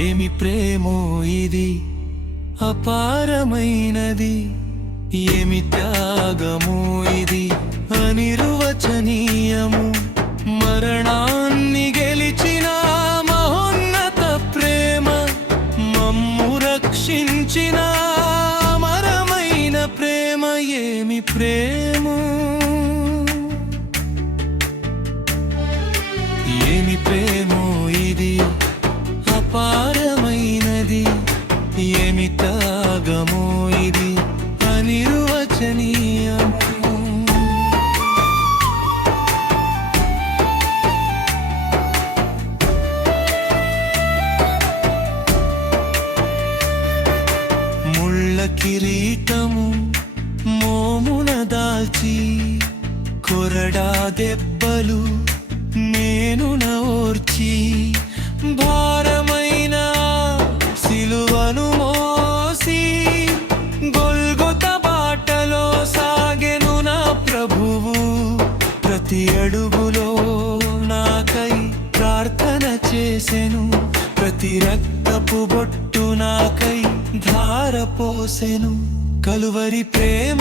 ఏమి ప్రేమో ఇది అపారమైనది, ఏమి త్యాగము ఇది అనిర్వచనీయము. మరణాన్ని గెలిచిన మహోన్నత ప్రేమ, మమ్ము రక్షించిన అమరమైన ప్రేమ. ఏమి ప్రేమో, ఏమి ప్రేమో ఇది అపారమైనది, ఏమి త్యాగమో ఇది అనిర్వచనీయము. ముళ్ళ కిరీటము మోమున దాల్చి, కొరడా దెబ్బలు నేనున ఓర్చి, భారమైన సిలువను మోసి గొల్గొత బాటలో సాగెను నా ప్రభువు. ప్రతి అడుగులో నాకై ప్రార్థన చేసెను, ప్రతి రక్తపు బొట్టు నాకై ధారపోసెను. కలువరి ప్రేమ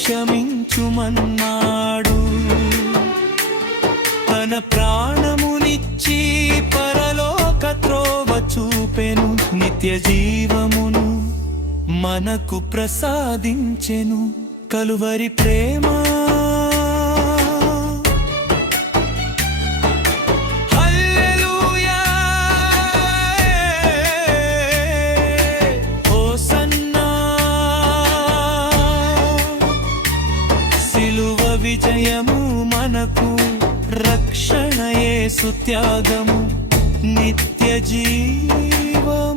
క్షమించుమన్నాడు. తన ప్రాణమునిచ్చి పరలోక త్రోవ చూపెను, నిత్య జీవమును మనకు ప్రసాదించెను. కలువరి ప్రేమ విజయము మనకు, రక్షణ యేసు త్యాగము, నిత్య జీవము.